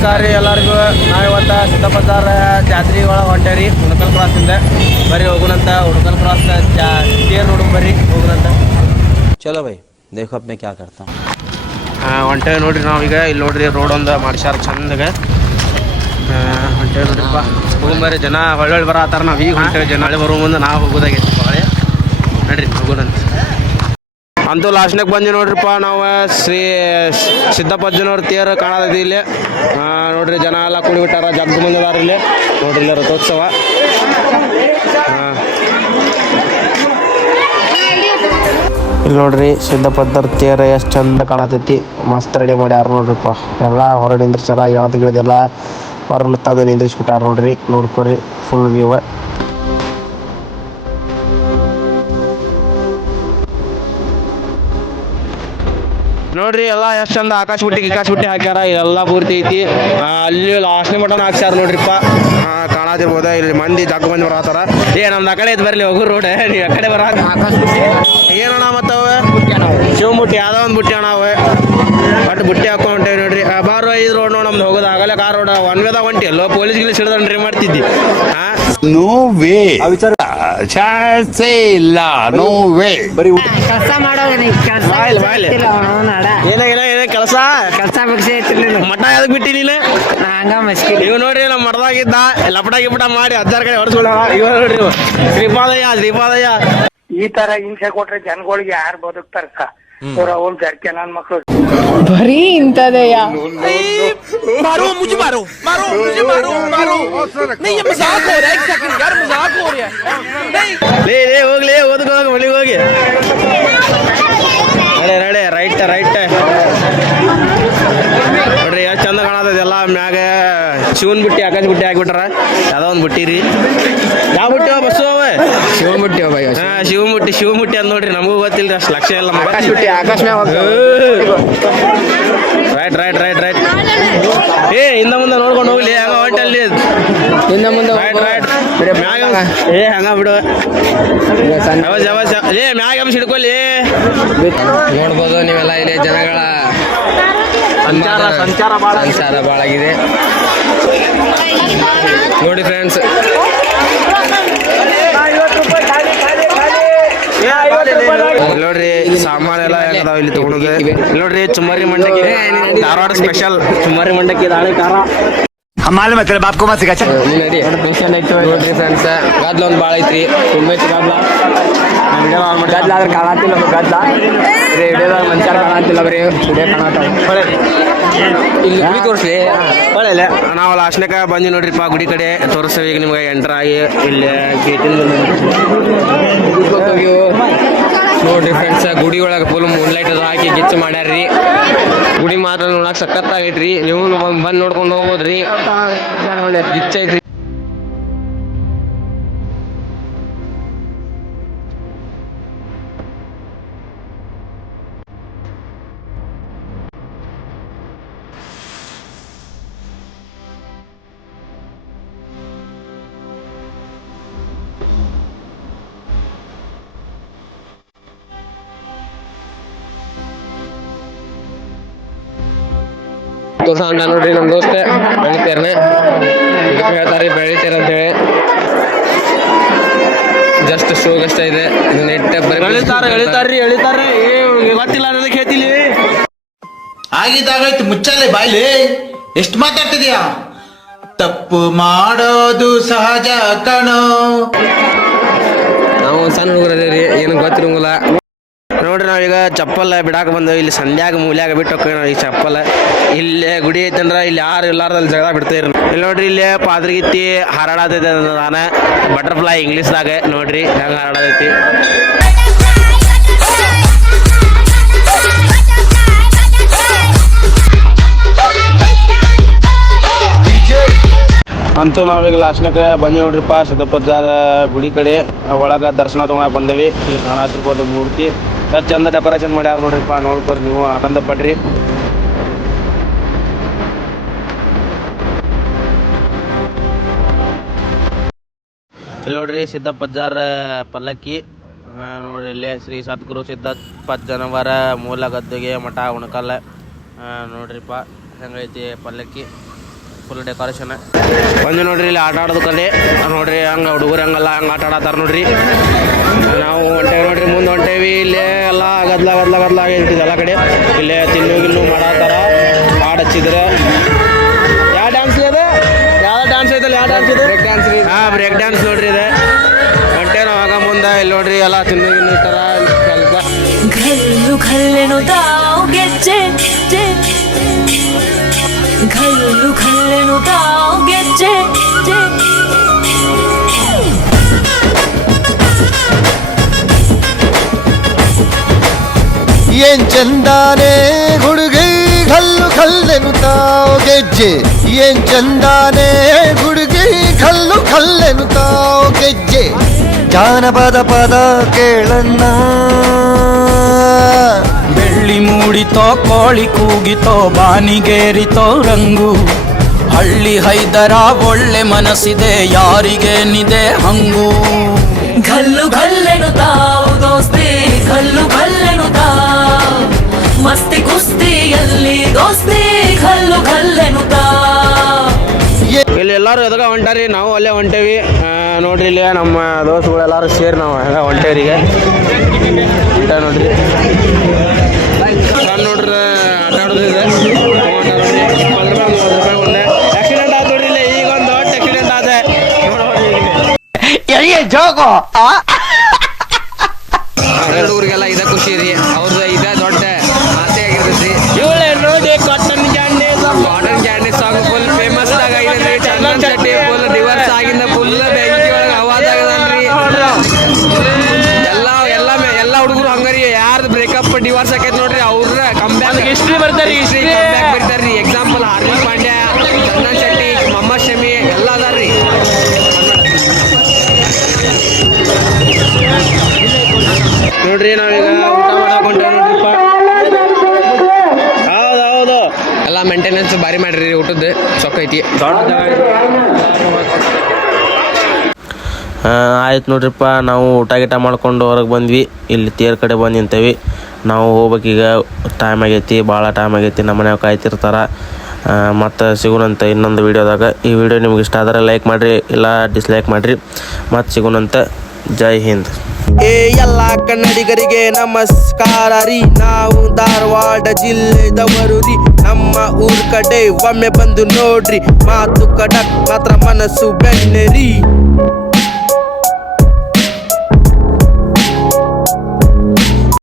ನಮಸ್ಕಾರ ರೀ ಎಲ್ಲರಿಗೂ. ನಾವು ಇವತ್ತು ಸಿದ್ದಪಜ್ಜಾರ ಜಾತ್ರೆ ಒಳಗೆ ಹೊಂಟೇರಿ ಹುಣಕಲ್ ಕ್ರಾಸಿಂದ. ಬರ್ರಿ ಹೋಗುನಂತ ಹುಣಕಲ್ ಕ್ರಾಸ್ ತೇರ್ ನೋಡು ಬರ್ರಿ ಹೋಗುನಂತ. ಚಲೋ ಬೈ ದೇಖೋ ಅಪ್ನೆ ಕ್ಯಾ ಕರ್ತಾ ಹೊಂಟೇವಿ ನೋಡ್ರಿ ನಾವೀಗ. ಇಲ್ಲಿ ನೋಡ್ರಿ ರೋಡ್ ಒಂದು ಮಾಡ್ಸ್ಯಾರ ಚಂದಾಗ. ಹೊಂಟೇವಿ ನೋಡ್ರಿಪ್ಪ ಹೋಗ್ಬರ್ರಿ. ಜನ ಹೊಳ್ಳಿ ಬರತ್ತಾರ. ನಾವು ಈಗ ಹೊಂಟೇವಿ. ಜನ ಹಳ್ಳಿ ಬರೋ ಮುಂದೆ ನಾವು ಹೋಗೋದಾಗೈತಿ ಬಾಳೆ. ನಡ್ರಿ ಹೋಗೋಣಂತ. ಅಂತೂ ಲಾಸ್ಟ್ನಾಗ ಬಂದ್ವಿ ನೋಡ್ರಿಪ್ಪ ನಾವು. ಶ್ರೀ ಸಿದ್ದಪ್ಪಜ್ಜನವ್ರ ತೇರು ಕಾಣತೈತಿ ಇಲ್ಲಿ. ನೋಡ್ರಿ ಜನ ಎಲ್ಲ ಕೂಡಿ ಬಿಟ್ಟಾರ. ಜಗ್ಗು ಮಂದಿ ಅದಾರ ಇಲ್ಲಿ ನೋಡ್ರಿ. ಇಲ್ಲಿ ರಥೋತ್ಸವ. ಇಲ್ಲಿ ನೋಡ್ರಿ ಸಿದ್ದಪ್ಪಜ್ಜರ ತೇರು ಎಷ್ಟು ಚಂದ ಕಾಣತೈತಿ. ಮಸ್ತ್ ರೆಡಿ ಮಾಡ್ಯಾರ ನೋಡ್ರಿಪ್ಪ. ಎಲ್ಲ ಹೊರಗೆ ನಿಂದ್ರಿಸ್ಯಾರ. ಯಾವ್ದೆಲ್ಲ ಹೊರ ಅದು ನಿಂದ್ರಿಸ್ಬಿಟ್ಟಾರ ನೋಡ್ರಿ. ನೋಡ್ಕೊರಿ ಫುಲ್ ವ್ಯೂ. ನೋಡ್ರಿ ಎಲ್ಲ ಎಷ್ಟು ಚಂದ ಆಕಾಶ ಬುಟ್ಟಿ ಹಾಕ್ಯಾರ. ಇಲ್ಲೆಲ್ಲ ಪೂರ್ತಿ ಐತಿ. ಅಲ್ಲಿ ಲಾಸ್ಟ್ನೇ ಮಟನ್ ಹಾಕ್ಸ್ಯಾರ ನೋಡ್ರಿಪ್ಪ. ಕಾಣತಿರ್ಬೋದ. ಇಲ್ಲಿ ಮಂದಿ ಜಗ್ಗ ಮಂದಿ ಬರತ್ತಾರ. ನಮ್ದು ಆ ಕಡೆ ಐತೆ ಬರ್ಲಿ ಹೋಗು ರೋಡ್. ನೀವು ಆ ಕಡೆ ಬರ ಆಕಾಶ ಬುಟ್ಟಿ ಏನಣ್ಣ ಮತ್ತವ ಶಿವಮುಟ್ಟಿ ಯಾವ್ದೋ ಒಂದು ಬುಟ್ಟಿ ಅಣ್ಣ ಅವೆ ಬಟ್ ಬುಟ್ಟಿ ಹಾಕೊಂಡೇವಿ ನೋಡ್ರಿ. ಬಾರು 5 ರೋಡ್ ನೋಡಿ ನಮ್ದು ಹೋಗೋದು ಆಗಲ್ಲ. ಕಾರ್ ರೋಡ್ ಒನ್ ವೇದಾಗ ಹೊಂಟಿ ಎಲ್ಲೋ ಪೊಲೀಸ್ ಗಿಲೀಸ್ ಹಿಡಿದ್ರೆ ಮಾಡ್ತಿದ್ದಿ. ನೋ ವೇ ಚಾನ್ಸೇ ಇಲ್ಲ. ನೋ ವೇ ಬರೀ ಕೆಲಸ ಮಾಡೋದು ಏನ ಕೆಲಸ ಮಠ ಯಾವ್ದಕ್ ಬಿಟ್ಟಿ ನೀನು? ಇವ್ ನೋಡ್ರಿ ನಮ್ಮ ಮಠದಾಗಿದ್ದ ಲಪಟ ಗಿಪಟ ಮಾಡಿ 10 ಕಡೆ ಹೊಡೆಸ್ಕೊಳ. ಇವ ನೋಡ್ರಿ ಶ್ರೀಪಾದಯ್ಯ. ಈ ತರ ಹಿಂಸೆ ಕೊಟ್ರೆ ಜನಗಳಿಗೆ ಯಾರು ಬದುಕ್ತಾರ? ಅವ್ರ ಜರ್ಕೆ ನನ್ ಮಕ್ಳು ಬರೀ ಇಂಥದೆಯ. ಹೋಗ್ಲಿ ಓದಕ್ಕೆ ಹೋಗಿ ಮಳಿಗೆ ಹೋಗಿ ನಡೆ ರೈಟ್ ನೋಡ್ರಿ ಎಷ್ಟು ಚಂದ ಕಾಣತೈತಿ. ಎಲ್ಲ ಮ್ಯಾಗ ಶಿವನ್ ಬುಟ್ಟಿ ಆಕಾಶ ಬುಟ್ಟಿ ಹಾಕ್ಬಿಟ್ಟಾರ. ಯಾವ್ದೋ ಒಂದು ಬುಟ್ಟಿ ರೀ. ಯಾವ ಬುಟ್ಟಿ ಬಸ್ಸು ಅವ ಶಿವಮುಟ್ಟಿ ಅಂತ ನೋಡ್ರಿ. ನಮಗೂ ಗೊತ್ತಿಲ್ಲ ಅಷ್ಟು ಲಕ್ಷ ಇಲ್ಲ. ಆಕಾಶ ರೈಟ್ ಹಿಂದ ಮುಂದೆ ನೋಡ್ಕೊಂಡು ಹೋಗ್ಲಿ. ಹಂಗ ಹೊಂಟಲ್ಲಿ ಹಿಂದ ಮುಂದೆ ಹಂಗ ಬಿಡು. ಮ್ಯಾಗ ಅಂಶ ಹಿಡ್ಕೊಳ್ಳಿ. ನೋಡ್ಬೋದು ನೀವೆಲ್ಲ ಇಲ್ಲಿ ಜನಗಳ ಸಂಚಾರ ಭಾಳ ಆಗಿದೆ ನೋಡಿ ಫ್ರೆಂಡ್ಸ್. ನೋಡ್ರಿ ಸಾಮಾನ್ ಎಲ್ಲ ಹೆಂಗದಾವ ಇಲ್ಲಿ ತಗೊಳೋದು. ನೋಡ್ರಿ ಚುಮ್ಮರಿ ಮಂಡಕ್ಕಿ ಧಾರವಾಡ ಸ್ಪೆಷಲ್ ಚುಮ್ಮರಿ ಮಂಡಕ್ಕಿ ದಾಳಿ ಖಾರ. ನೋಡ್ರಿ ಫ್ರೆಂಡ್ಸ್ ಗದ್ಲ ಒಂದು ಭಾಳ ಐತ್ರಿ. ಗದ್ಲ ಆದ್ರೆ ಕಾಣತಿಲ್ಲ. ಗದ್ಲ ವಿಡಿಯೋದಾಗ ಮನುಷ್ಯರ ಕಾಣತಿಲ್ಲ. ಬರೀ ವಿಡಿಯೋ ಕಾಣತ್ತಾವ. ಇಲ್ಲಿ ಗುಡಿ ತೋರಿಸ್ಲಿ. ನಾವು ಲಾಸ್ಟ್ನಾಗ ಬಂದ್ವಿ ನೋಡ್ರಿಪ್ಪ ಗುಡಿ ಕಡೆ ತೋರಿಸ್ತೇವೆ. ಈಗ ನಿಮ್ಗೆ ಎಂಟರ್ ಆಗಿ ಇಲ್ಲಿ ಗೇಟಿಂದ ನೋಡ್ರಿ ಫ್ರೆಂಡ್ಸ್ ಗುಡಿ ಒಳಗೆ ಫುಲ್ ಮೂನ್ಲೈಟ್ ಅದು ಹಾಕಿ ಗಿಚ್ಚು ಮಾಡ್ಯಾರ್ರಿ. ಗುಡಿ ಮಾತ್ರ ನೋಡಕ್ ಸಖತ್ತಾಗೈತ್ರಿ. ನೀವು ಬಂದು ನೋಡ್ಕೊಂಡು ಹೋಗ್ಬೋದ್ರಿ. ಒಳ್ಳೆ ಗಿಚ್ಚ ಐತ್ರಿ. ತೋರ್ಸಂದ ನೋಡ್ರಿ ನಮ್ಮ ದೋಸ್ತ ಬೆಳಿತೇರ್ನೆ ಹೇಳ್ತಾರೆ ಬೆಳಿತೇರ ಅಂತ ಹೇಳಿ. ಜಸ್ಟ್ ಶೋಗಷ್ಟ ಇದೆ. ಇದು ನೆಟ್ ಎಳಿತಾರ್ರಿ ಗೊತ್ತಿಲ್ಲ ಅನ್ನೋದಕ್ಕೆ ಹೇಳ್ತಿಲಿ. ಆಗಿದ್ದಾಗಾಯ್ತು ಮುಚ್ಚಲೆ ಬಾಯ್ಲಿ. ಎಷ್ಟು ಮಾತಾಡ್ತಿದ್ಯಾ? ತಪ್ಪು ಮಾಡೋದು ಸಹಜ ಕಣೋ. ನಾವು ಒಂದು ಸಣ್ಣ ಹುಡುಗರದೇವ್ರಿ. ಏನು ಗೊತ್ತಿರಂಗಿಲ್ಲ. ನೋಡ್ರಿ ನಾವೀಗ ಚಪ್ಪಲ್ ಬಿಡಾಕ ಬಂದೇವಿ. ಇಲ್ಲಿ ಸಂಧ್ಯಾಗ ಮೂಲ್ಯಾಗ ಬಿಟ್ಟು ಹೋಗ್ತೀವಿ ನಾವು. ಈ ಚಪ್ಪಲ್ ಇಲ್ಲೇ ಗುಡಿ ಐತಂದ್ರ ಇಲ್ಲಿ ಯಾರು ಇಲ್ಲಾರ್ದಲ್ಲಿ ಜಗಳ ಬಿಡ್ತೀರಿ. ಇಲ್ಲಿ ನೋಡ್ರಿ ಇಲ್ಲೇ ಪಾದ್ರಗಿತ್ತಿ ಹಾರಾಡತೈತೆ ನಾನು ಬಟರ್ಫ್ಲೈ ಇಂಗ್ಲೀಷ್ದಾಗ. ನೋಡ್ರಿ ಹೆಂಗ ಹಾರಾಡತೈತಿ. ಅಂತೂ ನಾವೀಗ ಲಾಸ್ಟ್ನಾಗ ಬಂದ್ವಿ ನೋಡ್ರಿಪ್ಪ ಸಿದ್ದಪ್ಪಜ್ಜಾರ ಗುಡಿ ಕಡೆ. ಒಳಗ ದರ್ಶನ ತಗೊಂಡ್ ಬಂದೇವಿ. ಇಲ್ಲಿ ಕಾಣತಿರ್ಬೋದು ಮೂರ್ತಿ ಎಷ್ಟು ಚಂದ ಡೆಕೋರೇಷನ್ ಮಾಡ್ಯಾರ ನೋಡ್ರಿಪ್ಪ. ನೋಡ್ಕೊರಿ ನೀವು ಆನಂದ ಪಡ್ರಿ. ಇಲ್ಲಿ ನೋಡ್ರಿ ಸಿದ್ದಪ್ಪಜ್ಜಾರ ಪಲ್ಲಕ್ಕಿ. ನೋಡ್ರಿ ಇಲ್ಲೇ ಶ್ರೀ ಸದ್ಗುರು ಸಿದ್ದಪ್ಪಜ್ಜನವರ ಮೂಲ ಗದ್ದುಗೆ ಮಠ ಉಣಕಲ್ಲ. ನೋಡ್ರಿಪ್ಪ ಹೆಂಗೈತಿ ಪಲ್ಲಕ್ಕಿ. Full decoration. ಬಂದು ನೋಡ್ರಿ ಇಲ್ಲಿ ಆಟ ಆಡೋದು ಕಲೆ ನೋಡ್ರಿ, ಹಂಗೆ ಹುಡುಗರು ಹಂಗಲ್ಲ ಹಂಗೆ ಆಟ ಆಡತ್ತಾರ ನೋಡ್ರಿ. ನಾವು ಹೊಂಟೇವಿ ನೋಡ್ರಿ, ಮುಂದೆ ಹೊಂಟೇವಿ. ಇಲ್ಲೇ ಎಲ್ಲ ಗದ್ಲ ಆಗಿರ್ತಿದೆ ಎಲ್ಲ ಕಡೆ. ಇಲ್ಲೇ ತಿನ್ನು ಮಾಡತ್ತಾರ, ಹಾಡು ಹಚ್ಚಿದ್ರೆ. ಯಾವ ಡ್ಯಾನ್ಸ್ ಇದೆ? ಯಾವ ಡ್ಯಾನ್ಸ್ ಐತಲ್ಲ? ಯಾವ ಡ್ಯಾನ್ಸ್ ಇದೆ? ಬ್ರೇಕ್ ಡ್ಯಾನ್ಸ್ ನೋಡ್ರಿ ಇದೆ. ಹೊಂಟೆ ನಾವು ಆಗ ಮುಂದೆ ಇಲ್ಲಿ ನೋಡ್ರಿ ಎಲ್ಲ ತಿನ್ನು ಥರ घल्लू घल्लेनु दाव ಗೆಜ್ಜೆ घल्लू घल्लेनु दाव ಗೆಜ್ಜೆ ಏನ್ ಚಂದಾನೆ ಹುಡುಗಿ ಘಲ್ಲು ಘಲ್ಲೆನು ತಾವ್ ಗೆಜ್ಜೆ. ಏನ್ ಚಂದಾನೆ ಹುಡುಗಿ ಘಲ್ಲು ಘಲ್ಲೆನು ತಾವ್ ಗೆಜ್ಜೆ. ಜಾನಪದ ಪದ ಕೇಳಣ್ಣ. ಬೆಳ್ಳಿ ಮೂಡಿತೋ ಕೋಳಿ ಕೂಗಿತೋ ಬಾನಿಗೇರಿತೋ ರಂಗು. ಹಳ್ಳಿ ಹೈದರ ಒಳ್ಳೆ ಮನಸ್ಸಿದೆ ಯಾರಿಗೇನಿದೆ ಹಂಗು. घल्लू घल्लेनु दाव ದೋಸ್ತಿ घल्लू घल्लेनु दाव ಮಸ್ತಿ ಕುಸ್ತಿಯಲ್ಲಿ ದೋಸ್ತಿ घल्लू घल्लेनु दाव. ಇಲ್ಲಿ ಎಲ್ಲರೂ ಎದಗ ಹೊಂಟಾರಿ, ನಾವು ಅಲ್ಲೇ ಹೊಂಟೇವಿ ನೋಡ್ರಿ. ಇಲ್ಲಿ ನಮ್ಮ ದೋಸ್ತುಗಳು ಎಲ್ಲರೂ ಸೇರಿ ನಾವು ಎಲ್ಲ ಹೊಂಟೇವ್ರಿಗೆ ನೋಡ್ರಿ. ನೋಡ್ರಿ ಆಟ ಆಡೋದಿದೆ. ಒಂದೇ ಆಕ್ಸಿಡೆಂಟ್ ಆದ ನೋಡ್ರಿ, ಇಲ್ಲಿ ಈಗ ಒಂದು ದೊಡ್ಡ ಆಕ್ಸಿಡೆಂಟ್ ಆದ ಹುಡುಗರಿಗೆಲ್ಲ ಇದ ಖುಷಿ ರೀ, ಅವ್ರದ್ದು ಇದೇ ದೊಡ್ಡ ಆಸೆ ಆಗಿರ್ತೈತಿ. ಇವಳೆ ನೋಡಿ cotton candy song full famous ಆಗೈತ್ರಿ. ಚಂದನ್ ಶೆಟ್ಟಿ ಫುಲ್ ಡಿವರ್ಸ್ ಆಗಿಂದ ಫುಲ್ ಬೆಂಕಿ ಒಳಗೆ ಅವಾಜಾಗದನ್ರಿ. ಎಲ್ಲ ಹುಡುಗರು ಹಂಗರಿ, ಯಾರ್ದು ಬ್ರೇಕಪ್ ಡಿವರ್ಸ್ ಆಕೈತಿ ನೋಡ್ರಿ, ಅವ್ರ ಕಂಬ್ಯಾಕ್ ಹಿಸ್ಟ್ರಿ ಬರ್ತಾರೆ. ಕಂಬ್ಯಾಕ್ ಬರ್ತಾರ್ರಿ. ಎಕ್ಸಾಂಪಲ್ ಹಾರ್ದಿಕ್ ಪಾಂಡ್ಯ, ಚಂದನ್ ಶೆಟ್ಟಿ, ಮೊಹಮ್ಮದ್ ಶಮಿ ಎಲ್ಲ ಅದಾರ್ರಿ. ನೋಡ್ರಿ ನಾವೀಗ ಊಟ ಮಾಡಕೊಂಡ್ರೆ ನೋಡ್ರಿಪ್ಪ. ಹೌದು ಎಲ್ಲ ಮೇಂಟೆನೆನ್ಸ್ ಭಾರಿ ಮಾಡ್ರಿ, ಊಟದ್ದು ಚೊಕ್ಕ ಐತಿ. ಆಯ್ತು ನೋಡ್ರಿಪ್ಪ, ನಾವು ಊಟ ಗೀಟ ಮಾಡ್ಕೊಂಡು ಹೊರಗೆ ಬಂದ್ವಿ. ಇಲ್ಲಿ ತೇರ್ ಕಡೆ ಬಂದು ನಿಂತೇವಿ. ನಾವು ಹೋಗ್ಬೇಕೀಗ. ಟೈಮ್ ಆಗೈತಿ, ಭಾಳ ಟೈಮ್ ಆಗೈತಿ. ನಮ್ಮ ಮನ್ಯಾಗ ಕಾಯ್ತಿರ್ತಾರೆ. ಮತ್ತು ಸಿಗೋಣಂತ ಇನ್ನೊಂದು ವೀಡಿಯೋದಾಗ. ಈ ವಿಡಿಯೋ ನಿಮ್ಗೆ ಇಷ್ಟ ಆದರೆ ಲೈಕ್ ಮಾಡಿರಿ, ಇಲ್ಲ ಡಿಸ್ಲೈಕ್ ಮಾಡಿರಿ. ಮತ್ತು ಸಿಗೋಣಂತ. ಜೈ ಹಿಂದ್. ಎಲ್ಲ ಕನ್ನಡಿಗರಿಗೆ ನಮಸ್ಕಾರ ರೀ. ನಾವು ಧಾರವಾಡ ಜಿಲ್ಲೆದವರು ರೀ. ನಮ್ಮ ಊರ್ ಕಡೆ ಒಮ್ಮೆ ಬಂದು ನೋಡ್ರಿ. ಮಾತು ಕಡಕ್ ಮಾತ್ರ ಮನಸ್ಸು ಬೆಣ್ಣೆ ರೀ.